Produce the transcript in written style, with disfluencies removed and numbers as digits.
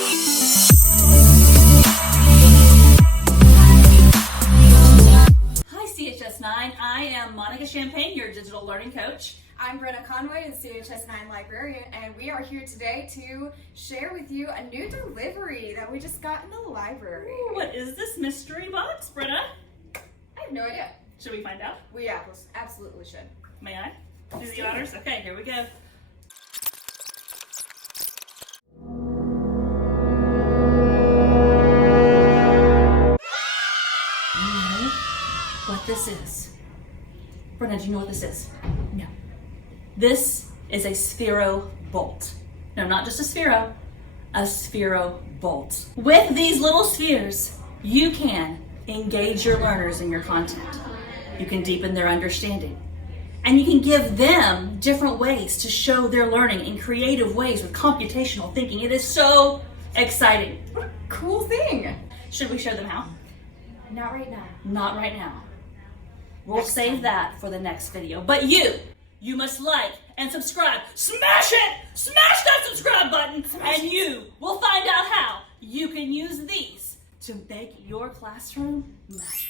Hi CHS9, I am Monica Champagne, your digital learning coach. I'm Brenna Conway, the CHS9 librarian, and we are here today to share with you a new delivery that we just got in the library. Ooh, what is this mystery box, Brenna? I have no idea. Should we find out? We absolutely should. May I? Do the honors? Okay, here we go. You know what this is? Brenna, do you know what this is? No. This is a Sphero bolt. No, not just a Sphero, a Sphero bolt. With these little spheres, you can engage your learners in your content. You can deepen their understanding. And you can give them different ways to show their learning in creative ways with computational thinking. It is so exciting. What a cool thing. Should we show them how? Not right now. Not right now. We'll save that for the next video. But you must like and subscribe. Smash it! Smash that subscribe button! And you will find out how you can use these to make your classroom magic.